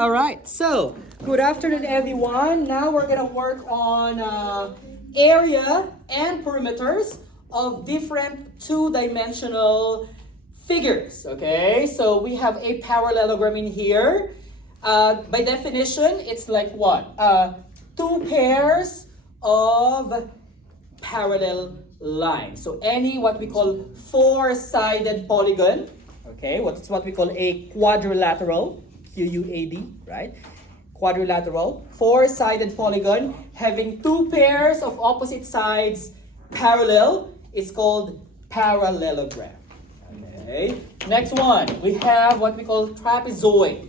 All right, so good afternoon, everyone. Now we're gonna work on area and perimeters of different two-dimensional figures. Okay, so we have a parallelogram in here. By definition, it's like what? Two pairs of parallel lines. So any what we call four-sided polygon. Okay, what's what we call a quadrilateral. QUAD, right? Quadrilateral, four-sided polygon having two pairs of opposite sides parallel is called parallelogram. Okay. Next one, we have what we call trapezoid.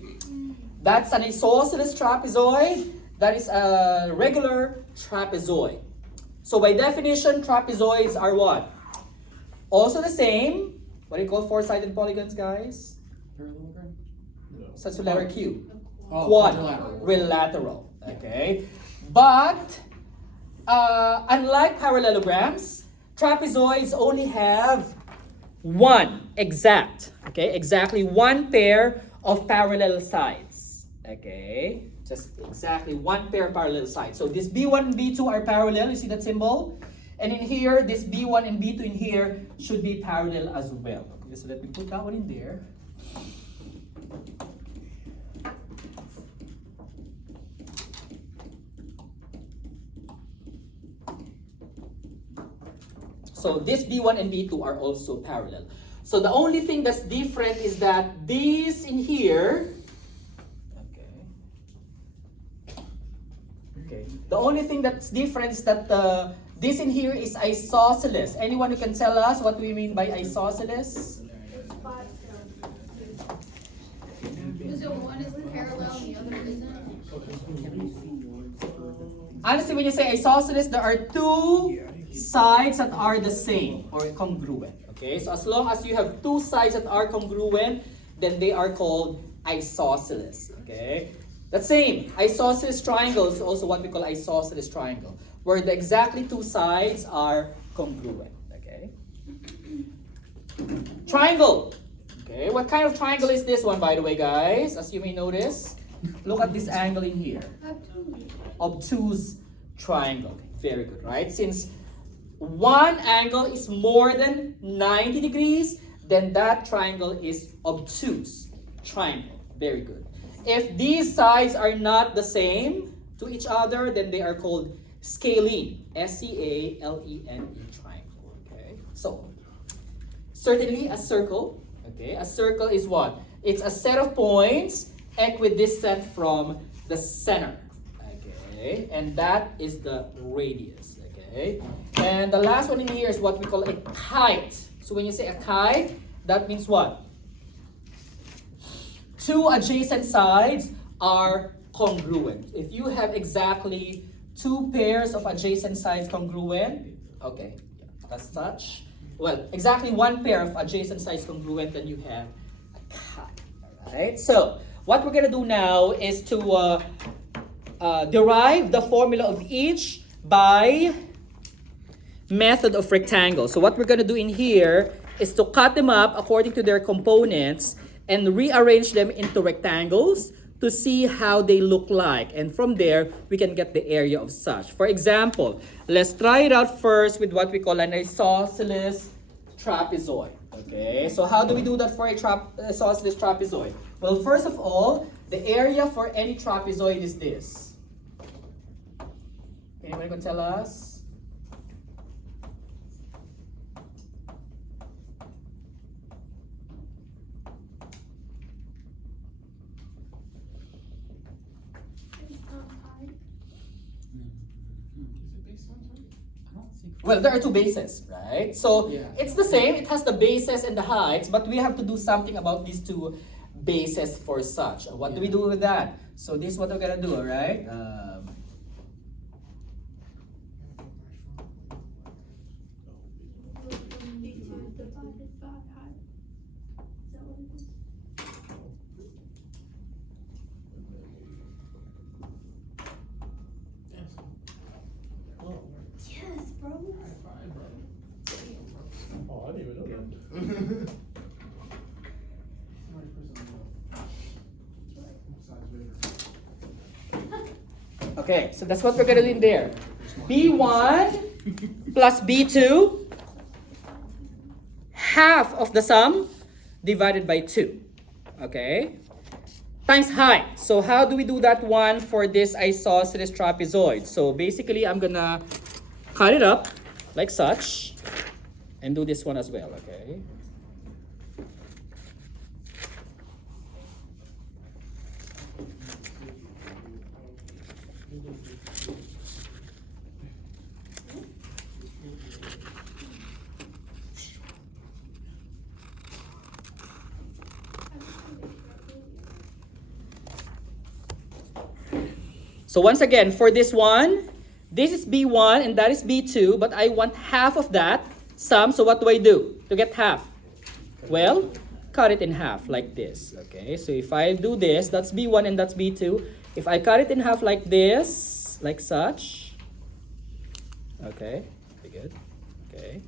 That's an isosceles trapezoid. That is a regular trapezoid. So by definition, trapezoids are what? Also the same. What do you call four-sided polygons, guys? Parallelogram? So it's the letter Q. Oh, Quadrilateral. Okay. But unlike parallelograms, trapezoids only have exactly one pair of parallel sides. Okay. Just exactly one pair of parallel sides. So this B1 and B2 are parallel. You see that symbol? And in here, this B1 and B2 in here should be parallel as well. Okay, so let me put that one in there. So this B1 and B2 are also parallel. So the only thing that's different is that these in here, okay. The only thing that's different is that this in here is isosceles. Anyone who can tell us what we mean by isosceles? So one is parallel and the other isn't? Honestly, when you say isosceles, there are two sides that are the same or congruent. Okay, so as long as you have two sides that are congruent, then they are called isosceles. Okay, the same isosceles triangle is also what we call isosceles triangle, where the exactly two sides are congruent. Okay, triangle. Okay, what kind of triangle is this one, by the way, guys? As you may notice, look at this angle in here. Obtuse triangle. Very good, right? Since one angle is more than 90 degrees, then that triangle is obtuse triangle. Very good. If these sides are not the same to each other, then they are called scalene. S-C-A-L-E-N-E triangle. Okay. So, certainly a circle. Okay. A circle is what? It's a set of points equidistant from the center. Okay. And that is the radius. Okay. And the last one in here is what we call a kite. So when you say a kite, that means what? Two adjacent sides are congruent. If you have exactly two pairs of adjacent sides congruent, okay, that's such. Well, exactly one pair of adjacent sides congruent, then you have a kite. All right. So what we're gonna do now is to derive the formula of each by method of rectangle. So what we're going to do in here is to cut them up according to their components and rearrange them into rectangles to see how they look like. And from there, we can get the area of such. For example, let's try it out first with what we call an isosceles trapezoid. Okay, so how do we do that for a isosceles trapezoid? Well, first of all, the area for any trapezoid is this. Anyone can tell us? Well, there are two bases, right? So it's the same. It has the bases and the heights, but we have to do something about these two bases for such. What do we do with that? So this is what we're gonna do, all right? Oh, I didn't even know that. Besides Vader. Okay, so that's what we're gonna do in there. B1 plus B2, half of the sum divided by 2. Okay? Times height. So how do we do that one for this isosceles trapezoid? So basically, I'm gonna cut it up like such and do this one as well, okay? So once again, for this one, this is B1 and that is B2, but I want half of that sum. So what do I do to get half? Well, cut it in half like this. Okay, so if I do this, that's B1 and that's B2. If I cut it in half like this, like such. Okay, very good. Okay.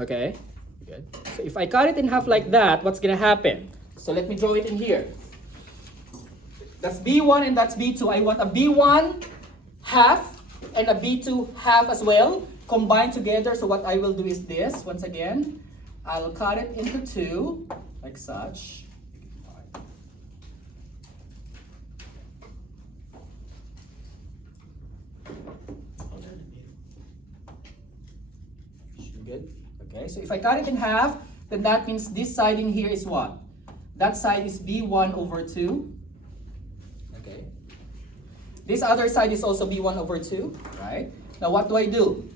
Okay. Good. So if I cut it in half like that, what's gonna happen? So let me draw it in here. That's B1 and that's B2. I want a B1 half and a B2 half as well, combined together. So what I will do is this, once again, I'll cut it into 2, like such. Good. Okay, so if I cut it in half, then that means this side in here is what? That side is B1 over 2. Okay. This other side is also B1 over 2, right? Now what do I do?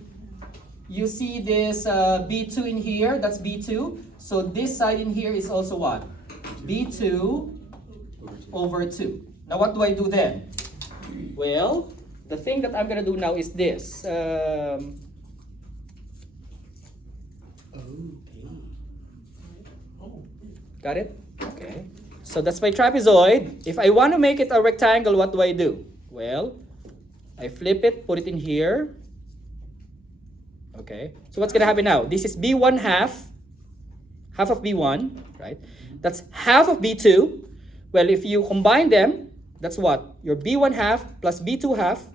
You see this B2 in here, that's B2. So this side in here is also what? B2 over 2. Now what do I do then? Well, the thing that I'm going to do now is this. Got it? Okay. So that's my trapezoid. If I want to make it a rectangle, what do I do? Well, I flip it, put it in here. Okay. So what's going to happen now? This is B1 half of B1, right? That's half of B2. Well, if you combine them, that's what? Your B1 half plus B2 half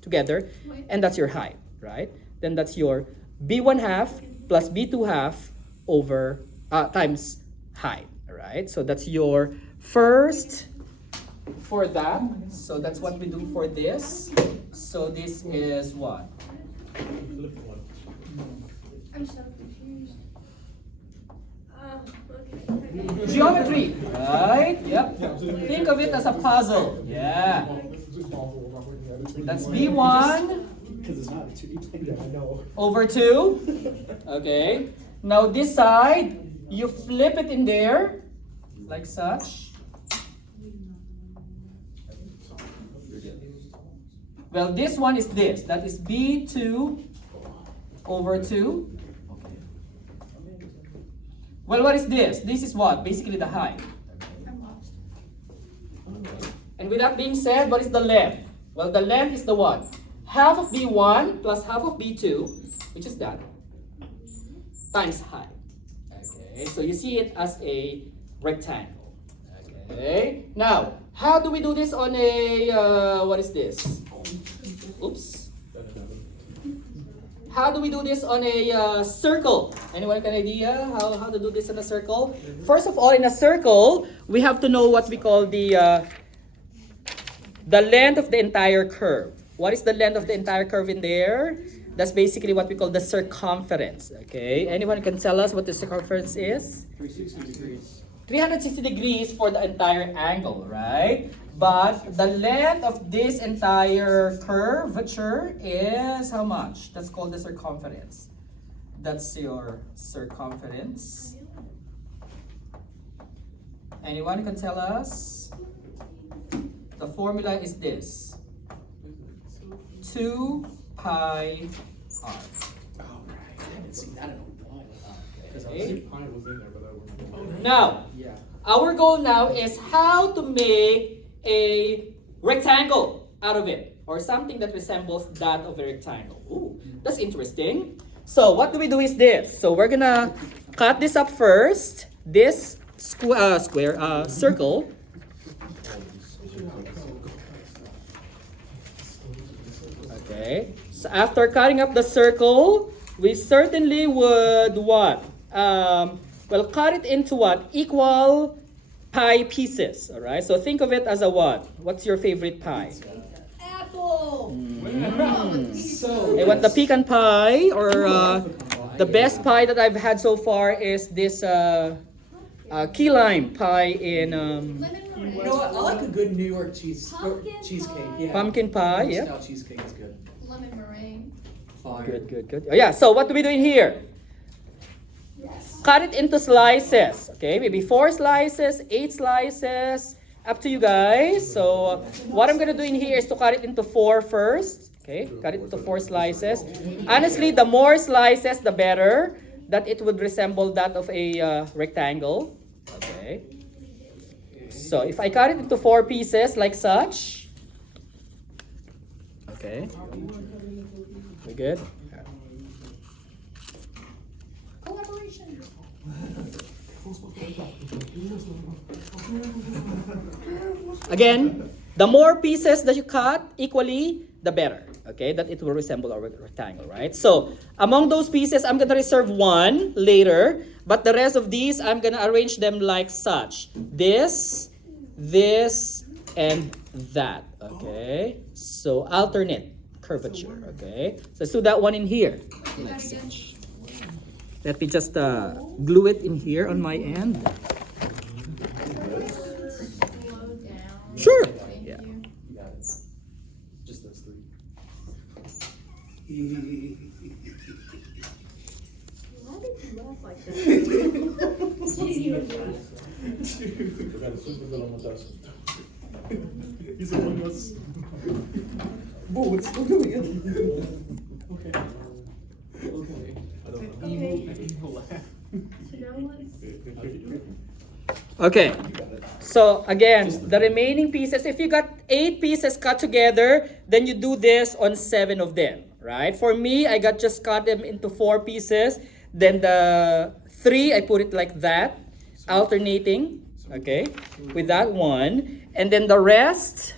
together, and that's your height, right? Then that's your B1 half plus B2 half over times height. Right, so that's your first for that. So that's what we do for this. So this is what? I'm so confused. Okay. Geometry, right? Yep. Think of it as a puzzle. Yeah. That's B1 over 2. Okay. Now this side, you flip it in there. Like such. Well, this one is this. That is B2 over 2. Okay. Well, what is this? This is what? Basically the height. And with that being said, what is the length? Well, the length is the what? Half of B1 plus half of B2, which is that, times height. Okay, so you see it as a rectangle. Okay. Now, how do we do this on a what is this? Oops. How do we do this on a circle? Anyone have an idea how to do this in a circle? First of all, in a circle, we have to know what we call the length of the entire curve. What is the length of the entire curve in there? That's basically what we call the circumference. Okay. Anyone can tell us what the circumference is? 360 degrees. 360 degrees for the entire angle, right? But the length of this entire curvature is how much? That's called the circumference. That's your circumference. Anyone can tell us? The formula is this. 2 pi r. Oh, right. I haven't seen that in a while. Because Okay. pi was in there, but I wasn't. Now, Yeah. our goal now is how to make a rectangle out of it, or something that resembles that of a rectangle. Ooh, that's interesting. So what do we do is this. So we're gonna cut this up first. this circle. Okay. So after cutting up the circle, we certainly would what? Well, cut it into what? Equal pie pieces. All right. So think of it as a what? What's your favorite pie? Apple. So Hey, what the pecan pie or the best pie that I've had so far is this key lime pie in Lemon you meringue. know what? I like a good New York cheesecake. Yeah. pumpkin pie. New York Yeah. style cheesecake is good. Lemon meringue. Fire. Good, good, good. Oh, yeah. So what do we do in here? Cut it into slices. Okay, maybe 4 slices, 8 slices. Up to you guys. So what I'm gonna do in here is to cut it into 4 first. Okay, cut it into 4 slices. Honestly, the more slices, the better. That it would resemble that of a rectangle. Okay. So if I cut it into 4 pieces like such. Okay. We good? Collaboration. Again, the more pieces that you cut equally, the better. Okay, that it will resemble a rectangle, right? So among those pieces, I'm gonna reserve one later, but the rest of these, I'm gonna arrange them like such. This, and that. Okay, so alternate curvature. Okay, so let's do that one in here. Like such. Let me just glue it in here on my end. Slow down. Sure. Thank Yeah. you. You got it. Just those 3. Why did you laugh like that? He's among us. Whoa, it's still doing it. Okay. Okay. Evil laugh. So now what? Okay. So again, the remaining pieces, if you got 8 pieces cut together, then you do this on 7 of them, right? For me, I got just cut them into 4 pieces. Then the 3, I put it like that, alternating, okay, with that one. And then the rest,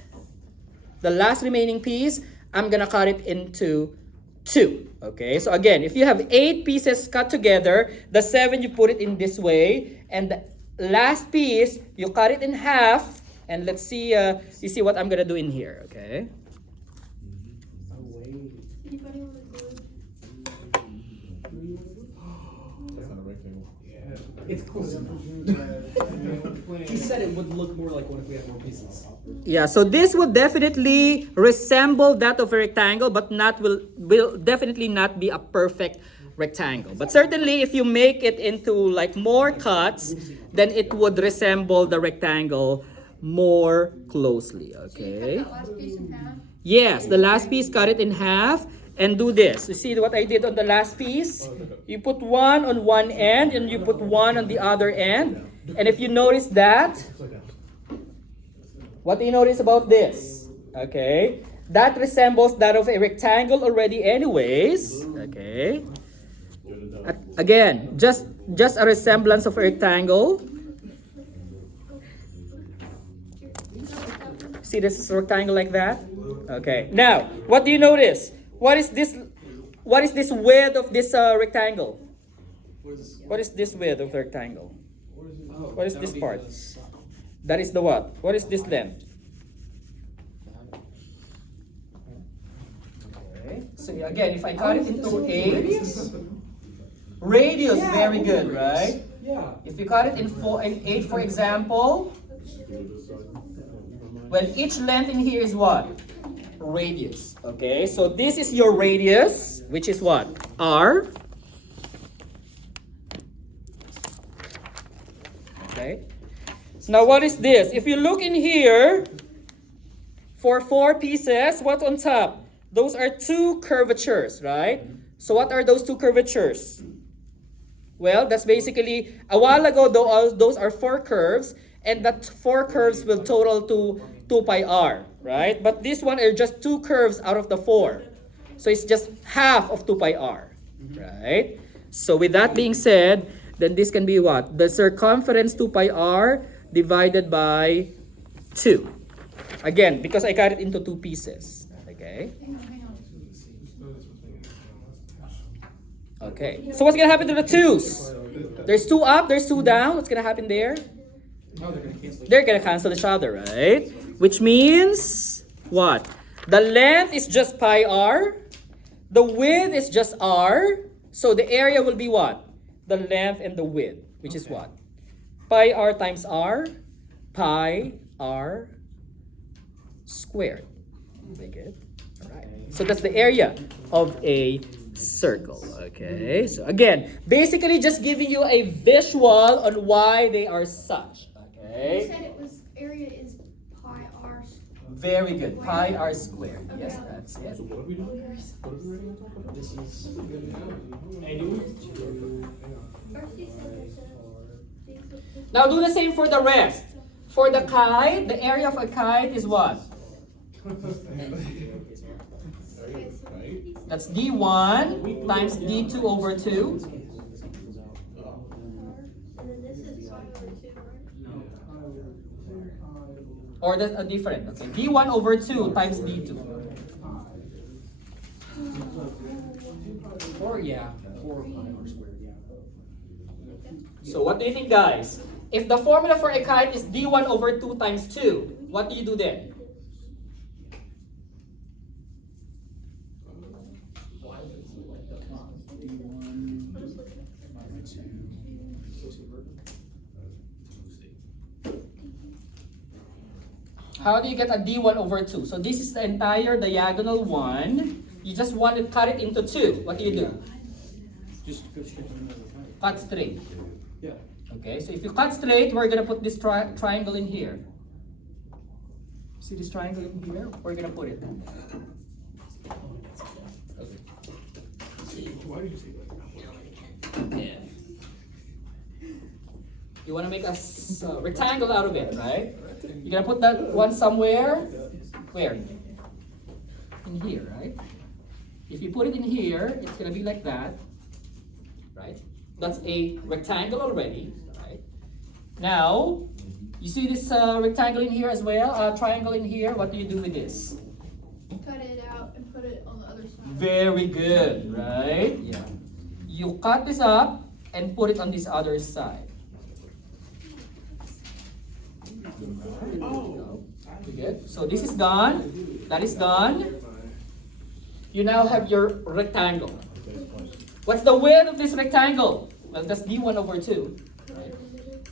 the last remaining piece, I'm gonna cut it into 2. Okay, so again, if you have 8 pieces cut together, the 7 you put it in this way, and the last piece you cut it in half. And let's see, you see what I'm gonna do in here. Okay. Anybody want to glue? That's not a rectangle. It's close enough. He said it would look more like one if we had more pieces. Yeah, so this will definitely resemble that of a rectangle, but will definitely not be a perfect rectangle. But certainly, if you make it into like more cuts, then it would resemble the rectangle more closely. So you Okay. cut that last piece in half. Yes, the last piece, cut it in half and do this. You see what I did on the last piece? You put one on one end and you put one on the other end. And if you notice that, what do you notice about this? Okay, that resembles that of a rectangle already anyways. Okay. Again, just a resemblance of a rectangle. See this is a rectangle like that? Okay. Now, what do you notice? What is this? What is this width of this rectangle? What is this width of the rectangle? What is this part? That is the what? What is this length? Okay. So again, if I cut it into 8, radius, very good, right? Yeah. If you cut it in 8, for example, well, each length in here is what? Radius. Okay, so this is your radius, which is what? R. Okay. Now, what is this? If you look in here, for 4 pieces, what's on top? Those are 2 curvatures, right? So what are those 2 curvatures? Well, that's basically, a while ago, those are 4 curves, and that 4 curves will total to 2 pi r, right? But this one are just 2 curves out of the 4. So it's just half of 2 pi r, right? So with that being said, then this can be what? The circumference 2 pi r divided by 2. Again, because I cut it into 2 pieces. Okay. Hang on. Okay. So what's gonna happen to the 2's? There's 2 up, there's 2 down. What's gonna happen there? Oh, they're gonna cancel. They're gonna cancel each other, right? Which means what? The length is just pi r. The width is just r. So the area will be what? The length and the width, which is what? Pi r times r, pi r squared. Very good. All right. So that's the area of a circle. Okay. So again, basically just giving you a visual on why they are such. You Okay. said it was area is pi r. Very good. Pi r squared. Yes, that's it. So what are we doing? What are we writing on top of This is. Now do the same for the rest. For the kite, the area of a kite is what? Right? That's d1 times d2 over 2. And then this is 5 over 2, right? Or that's different. Okay. d1 over 2 times d2. Or yeah, 4 pi r squared. Yeah. So what do you think, guys? If the formula for a kite is d1 over 2 times 2, what do you do then? How do you get a d1 over 2? So this is the entire diagonal one. You just want to cut it into 2. What do you do? Just go straight to another pi. Cut straight. Yeah. Okay, so if you cut straight, we're gonna put this triangle in here. See this triangle in here? We're gonna put it. Why did you say that? You wanna make a rectangle out of it, right? You're gonna put that one somewhere. Where? In here, right? If you put it in here, it's gonna be like that, right? That's a rectangle already, right? Now, you see this rectangle in here as well, triangle in here. What do you do with this? Cut it out and put it on the other side. Very good, right? Yeah. You cut this up and put it on this other side. Very good. So this is done. That is done. You now have your rectangle. What's the width of this rectangle? Well, that's d1 over 2. Right?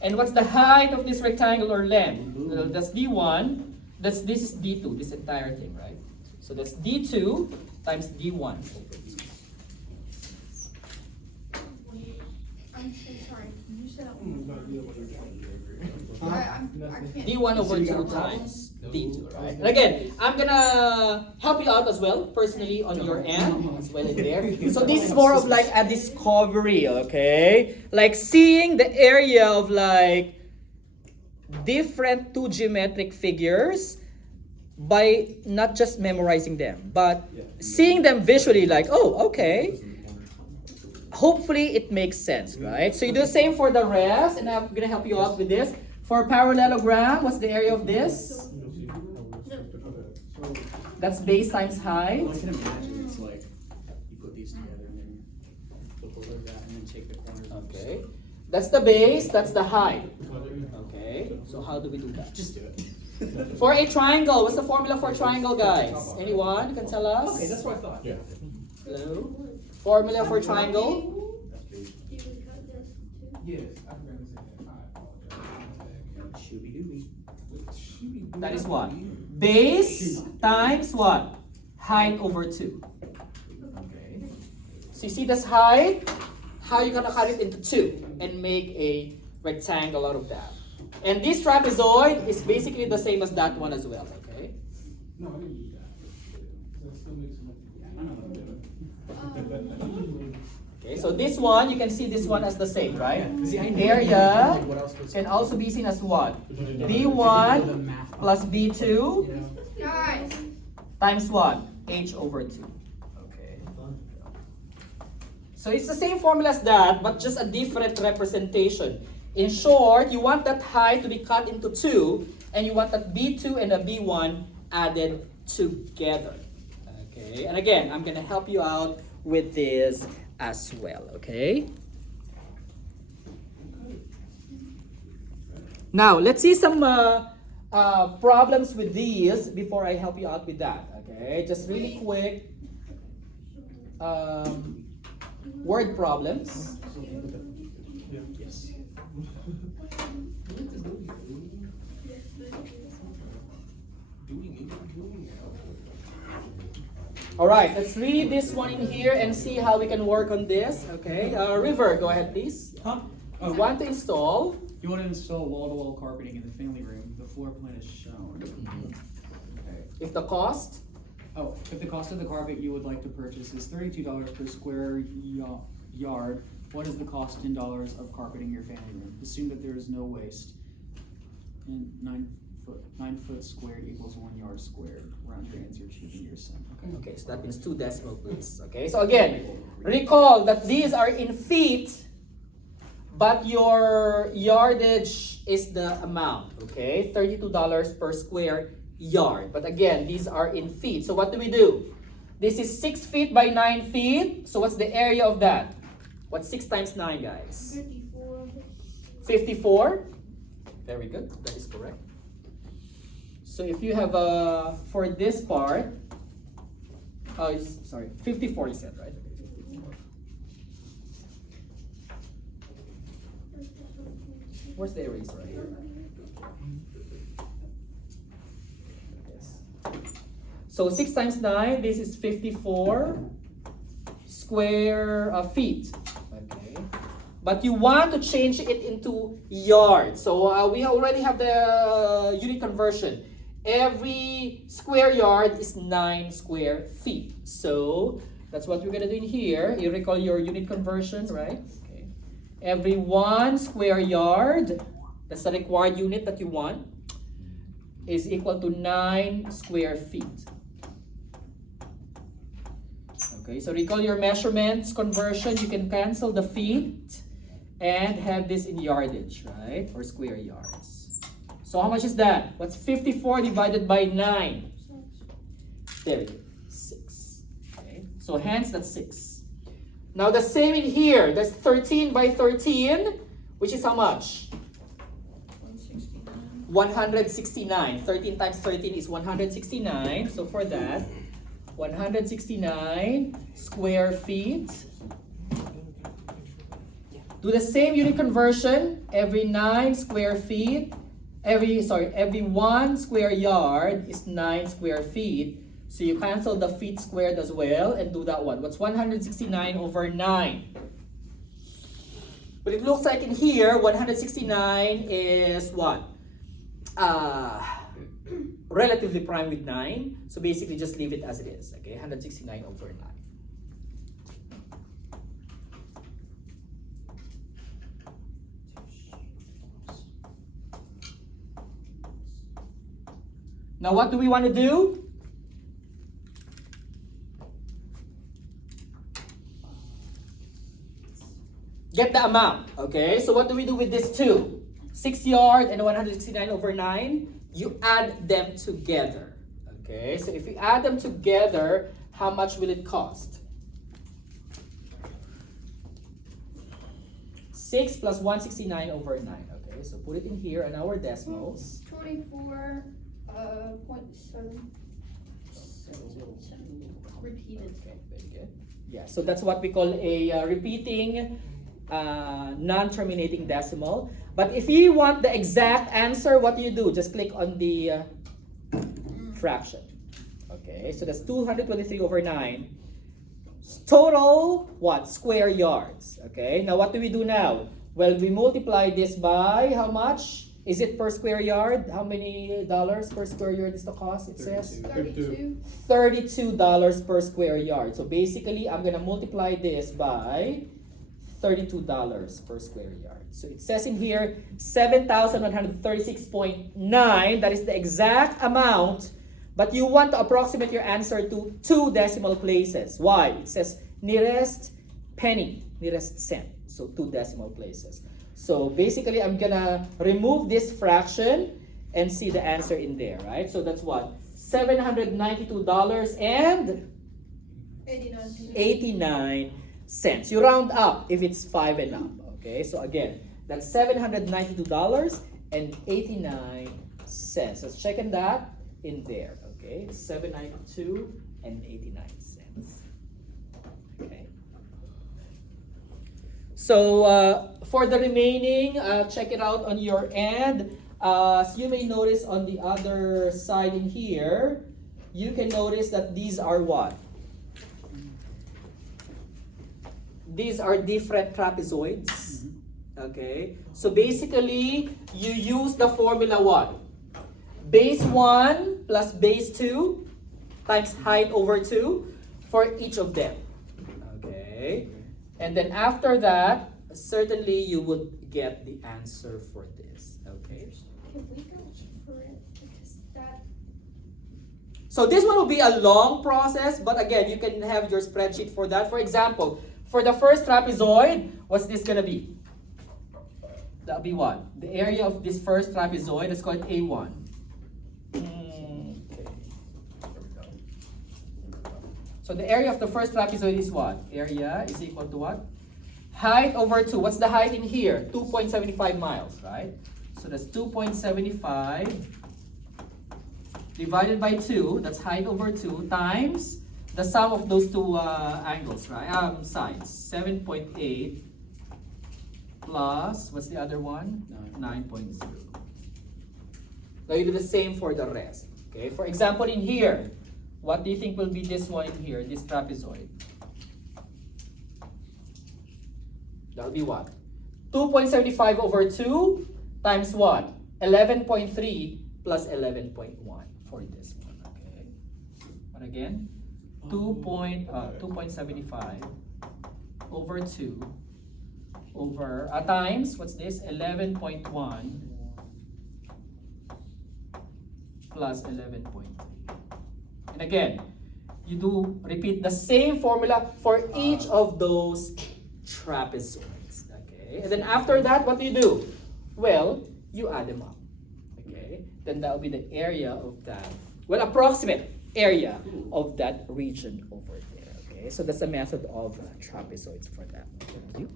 And what's the height of this rectangle or length? Well, that's d1. This is d2, this entire thing, right? So that's d2 times d1 over 2. I'm so sorry. You said I can't. d1 over 2 times d2, right? And again, I'm gonna help you out as well, personally, on your end, as well in there. So this is more of like a discovery, okay? Like seeing the area of like different two geometric figures by not just memorizing them, but seeing them visually like, oh, okay. Hopefully it makes sense, right? So you do the same for the rest, and I'm gonna help you out with this. For parallelogram, what's the area of this? That's base times height. Well, I can imagine it's like you put these together and then flip over that and then take the corners. Okay. That's the base, that's the height. Okay. So how do we do that? Just do it. For a triangle, what's the formula for triangle, guys? Anyone can tell us? Okay, that's what I thought. Yeah. Hello? Formula for triangle? You would cut this too. Yes, I forgot to say that. I apologize. Shooby-dooby. That is what? Base times what? Height over 2. Okay. So you see this height? How you gonna cut it into 2 and make a rectangle out of that? And this trapezoid is basically the same as that one as well, okay? No, I didn't do that. That still makes sense. Okay, so this one, you can see this one as the same, right? See, I knew Area like, what else was can also be seen as what? the B1 math plus B2 you know? Guys, times what? H over 2. Okay. So it's the same formula as that, but just a different representation. In short, you want that height to be cut into two, and you want that B2 and the B1 added together. Okay, and again, I'm gonna help you out with this as well, okay? Now, let's see some problems with these before I help you out with that, okay? Just really quick word problems. Yes. All right, let's read this one in here and see how we can work on this, okay? River, go ahead, please. Huh? You want to install. You want to install wall-to-wall carpeting in the family room. The floor plan is shown. Okay. If the cost, Oh, if the cost of the carpet you would like to purchase is $32 per square yard, what is the cost in dollars of carpeting your family room? Assume that there is no waste. And 9 foot squared equals 1 yard squared. Round your answer to the nearest cent. Okay. okay, so that means 2 decimal places, okay? So again, recall that these are in feet, but your yardage is the amount, okay? $32 per square yard. But again, these are in feet. So what do? This is 6 feet by 9 feet. So what's the area of that? What's 6 times 9, guys? 54. 54. Very good. That is correct. So if you have for this part, sorry, 54 you said, right? Where's the eraser right here? Yes. So 6 times 9, this is 54 square feet. Okay. But you want to change it into yards. So we already have the unit conversion. Every square yard is 9 square feet. So that's what we're gonna do in here. You recall your unit conversion, right? Okay. Every 1 square yard, that's the required unit that you want, is equal to 9 square feet. Okay, so recall your measurements conversion. You can cancel the feet and have this in yardage, right? Or square yards. So how much is that? What's 54 divided by 9? There we go, 6. Okay, so hence that's 6. Now the same in here. That's 13 by 13, which is how much? 169. 13 times 13 is 169. So for that, 169 square feet. Do the same unit conversion. Every 9 square feet, every 1 square yard is 9 square feet. So you cancel the feet squared as well and do that one. What's 169 over 9? But it looks like in here, 169 is what? Relatively prime with 9. So basically just leave it as it is. Okay, 169 over 9. Now what do we want to do? Get the amount. Okay, so what do we do with this two? 6 yard and 169 over 9. You add them together. Okay, so if you add them together, how much will it cost? 6 plus 169 over 9. Okay, so put it in here in our decimals. 24.7 repeated. Okay, very good. Yeah, so that's what we call a repeating non-terminating decimal. But if you want the exact answer, what do? Just click on the fraction. Okay, so that's 223 over 9. Total, what? Square yards. Okay, now what do we do now? Well, we multiply this by how much? Is it per square yard? How many dollars per square yard is the cost? It says 32. $32 per square yard. So basically, I'm gonna multiply this by $32 per square yard. So it says in here 7,136.9. That is the exact amount, but you want to approximate your answer to 2 decimal places. Why? It says nearest penny, nearest cent. So 2 decimal places. So basically, I'm gonna remove this fraction and see the answer in there, right? So that's what? $792 and 89 cents. You round up if it's 5 and up, okay? So again, that's $792 and 89 cents. Let's check in that in there, okay? 792 and 89 cents. Okay. So for the remaining, check it out on your end. As you may notice on the other side in here, you can notice that these are what? These are different trapezoids. Okay. So basically, you use the formula what? Base 1 plus base 2 times height over 2 for each of them. Okay. And then after that, certainly you would get the answer for this. Okay. Can we go for it? Because that. So this one will be a long process, but again, you can have your spreadsheet for that. For example, for the first trapezoid, what's this gonna be? That'll be what? The area of this first trapezoid is called A1. Okay. So the area of the first trapezoid is what? Area is equal to what? Height over 2. What's the height in here? 2.75 miles, right? So that's 2.75 divided by 2. That's height over 2 times the sum of those two angles, right? Sides. 7.8 plus, what's the other one? 9.0. Now you do the same for the rest. Okay. For example, in here, what do you think will be this one in here, this trapezoid? That'll be what? 2.75 over 2 times what? 11.3 plus 11.1 for this one. Okay. But again, 2.75 over 2 over times, what's this? 11.1 plus 11.3. And again, you do repeat the same formula for each of those trapezoids. Okay. And then after that, what do you do? Well, you add them up. Okay. Then that will be the area of that. Well, approximate area of that region over there. Okay. So that's the method of trapezoids for that. Thank you.